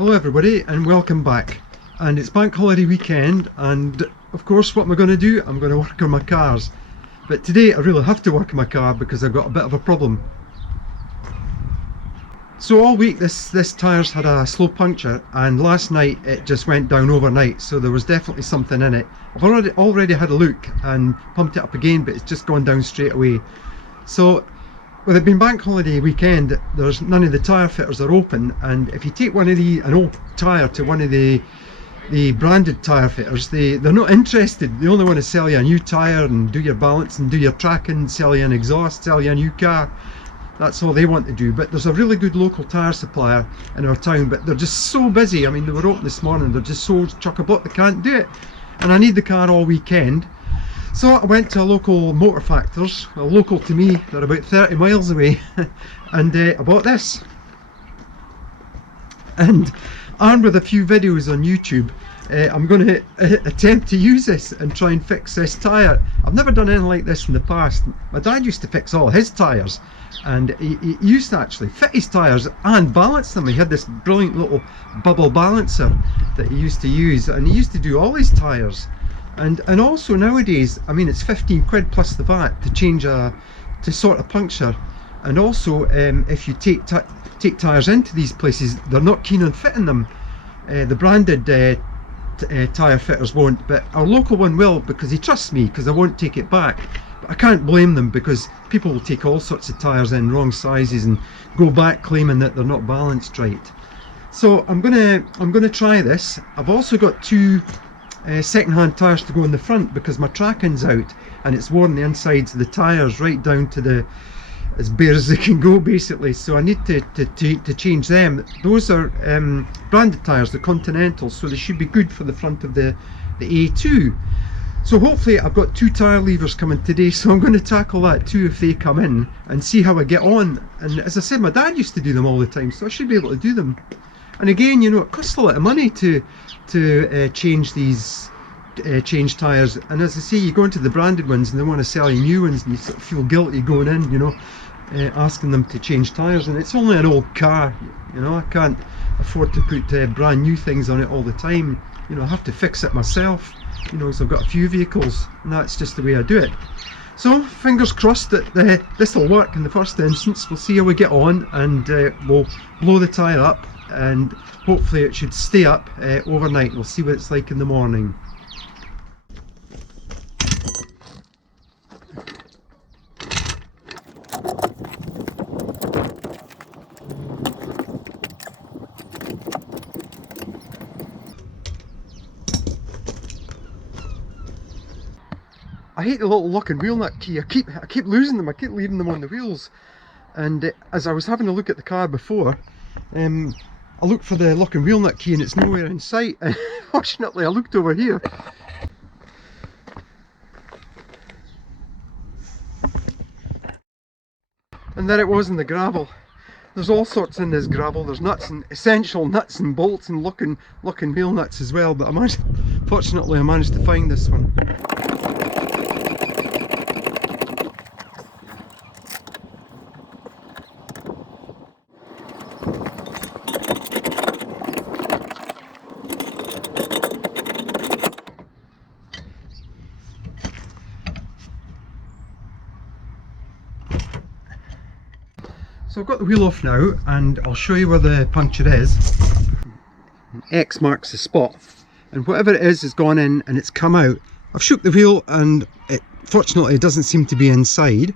Hello everybody and welcome back. And it's bank holiday weekend, and of course what am I going to do? I'm going to work on my cars. But today I really have to work on my car because I've got a bit of a problem. So all week this tyre's had a slow puncture, and last night it just went down overnight, so there was definitely something in it. I've already had a look and pumped it up again, but it's just gone down straight away. So with it being bank holiday weekend, there's none of the tyre fitters are open, and if you take an old tyre to one of the branded tyre fitters, they're not interested. They only want to sell you a new tyre and do your balance and do your tracking, sell you an exhaust, sell you a new car. That's all they want to do. But there's a really good local tyre supplier in our town, but they're just so busy. I mean, they were open this morning, they're just so chock-a-block they can't do it, and I need the car all weekend. So I went to a local motor factors, well, local to me, they're about 30 miles away, and I bought this. And armed with a few videos on YouTube, I'm going to attempt to use this and try and fix this tyre. I've never done anything like this in the past. My dad used to fix all his tyres, and he used to actually fit his tyres and balance them. He had this brilliant little bubble balancer that he used to use, and he used to do all his tyres. And also nowadays, I mean, it's 15 quid plus the VAT to change to sort a puncture. And also if you take tyres into these places, they're not keen on fitting them. The branded tyre fitters won't, but our local one will, because he trusts me, because I won't take it back. But I can't blame them, because people will take all sorts of tyres in wrong sizes and go back claiming that they're not balanced right. So I'm gonna try this. I've also got two second-hand tyres to go in the front, because my tracking's out and it's worn the insides of the tyres right down to as bare as they can go, basically. So I need to change them. Those are branded tyres, the Continentals, so they should be good for the front of the A2. So hopefully I've got two tyre levers coming today, so I'm going to tackle that too if they come in, and see how I get on. And as I said, my dad used to do them all the time, so I should be able to do them. And again, you know, it costs a lot of money to change these change tyres. And as I say, you go into the branded ones and they want to sell you new ones, and you sort of feel guilty going in, you know, asking them to change tyres. And it's only an old car, you know, I can't afford to put brand new things on it all the time. You know, I have to fix it myself, you know, so I've got a few vehicles, and that's just the way I do it. So fingers crossed that this will work in the first instance. We'll see how we get on, and we'll blow the tyre up, and hopefully it should stay up overnight. We'll see what it's like in the morning. I hate the little lock and wheel nut key. I keep losing them. I keep leaving them on the wheels. And as I was having a look at the car before, I looked for the lock and wheel nut key and it's nowhere in sight. And fortunately I looked over here. And there it was in the gravel. There's all sorts in this gravel. There's nuts, and essential nuts and bolts, and lock and wheel nuts as well. But fortunately I managed to find this one. So I've got the wheel off now, and I'll show you where the puncture is. X marks the spot, and whatever it is has gone in and it's come out. I've shook the wheel, and fortunately it doesn't seem to be inside.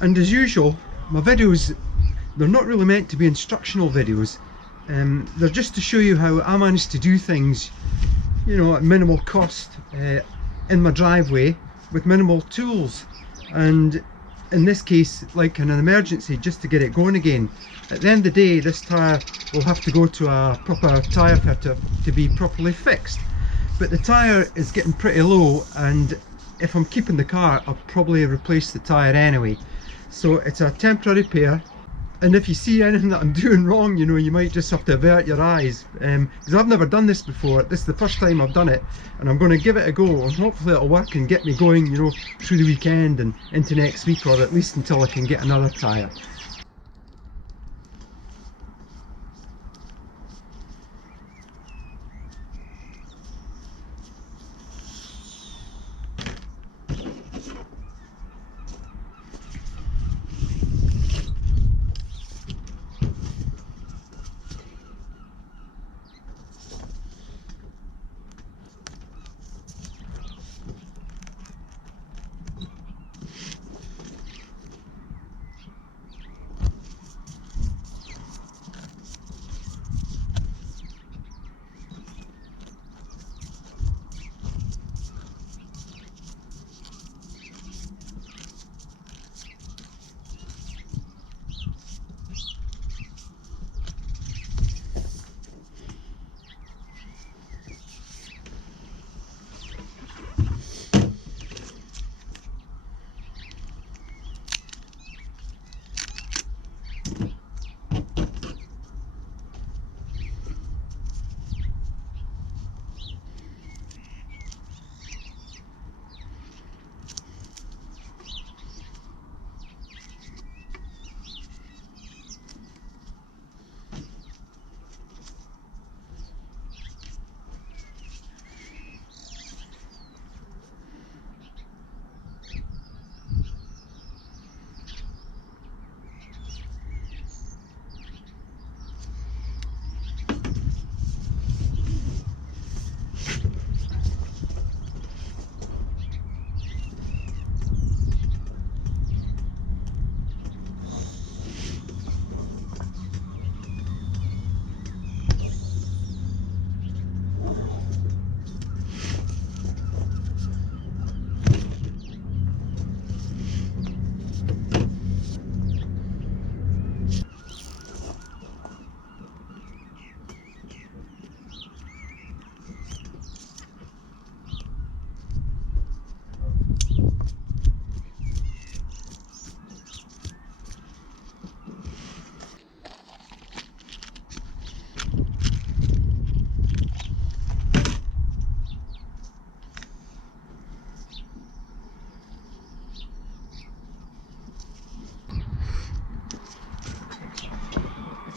And as usual, my videos, they're not really meant to be instructional videos. They're just to show you how I managed to do things, you know, at minimal cost in my driveway with minimal tools. And in this case, like in an emergency, just to get it going again. At the end of the day, this tyre will have to go to a proper tyre fitter to be properly fixed. But the tyre is getting pretty low, and if I'm keeping the car, I'll probably replace the tyre anyway. So it's a temporary repair. And if you see anything that I'm doing wrong, you know, you might just have to avert your eyes, because I've never done this before. This is the first time I've done it, and I'm going to give it a go, and hopefully it'll work and get me going, you know, through the weekend and into next week, or at least until I can get another tyre.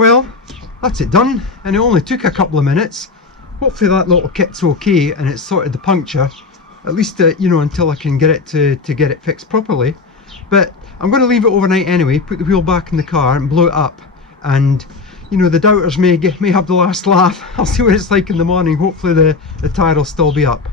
Well, that's it done, and it only took a couple of minutes. Hopefully that little kit's okay and it's sorted the puncture, at least you know, until I can get it to get it fixed properly. But I'm going to leave it overnight anyway, put the wheel back in the car and blow it up, and you know, the doubters may have the last laugh. I'll see what it's like in the morning. Hopefully the tyre will still be up.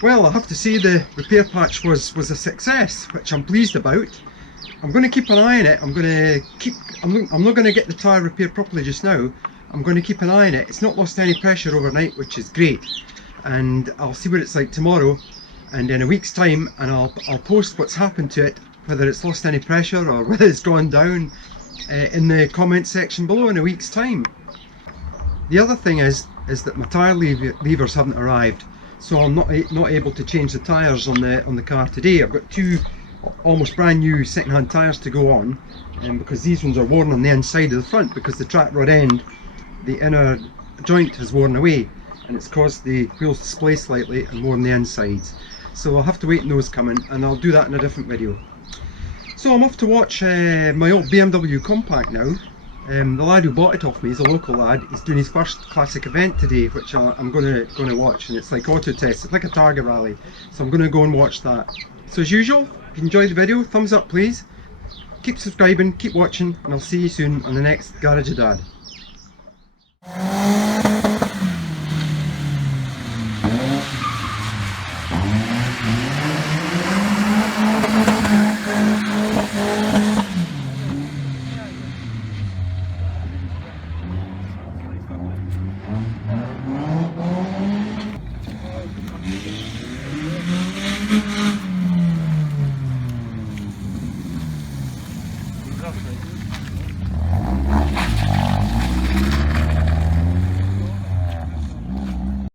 Well, I have to say the repair patch was a success, which I'm pleased about. I'm going to keep an eye on it. I'm not going to get the tyre repaired properly just now. I'm going to keep an eye on it. It's not lost any pressure overnight, which is great. And I'll see what it's like tomorrow and in a week's time, and I'll post what's happened to it, whether it's lost any pressure or whether it's gone down, in the comment section below in a week's time. The other thing is that my tyre levers haven't arrived. So I'm not able to change the tyres on the car today. I've got two almost brand new second-hand tyres to go on, because these ones are worn on the inside of the front, because the track rod end, the inner joint has worn away and it's caused the wheels to splay slightly and worn the insides. So I'll have to wait on those coming, and I'll do that in a different video. So I'm off to watch my old BMW Compact now. The lad who bought it off me is a local lad. He's doing his first classic event today, which I'm going to watch, and it's like auto test. It's like a Targa rally, so I'm going to go and watch that. So as usual, if you enjoyed the video, thumbs up please. Keep subscribing, keep watching, and I'll see you soon on the next Garage of Dad.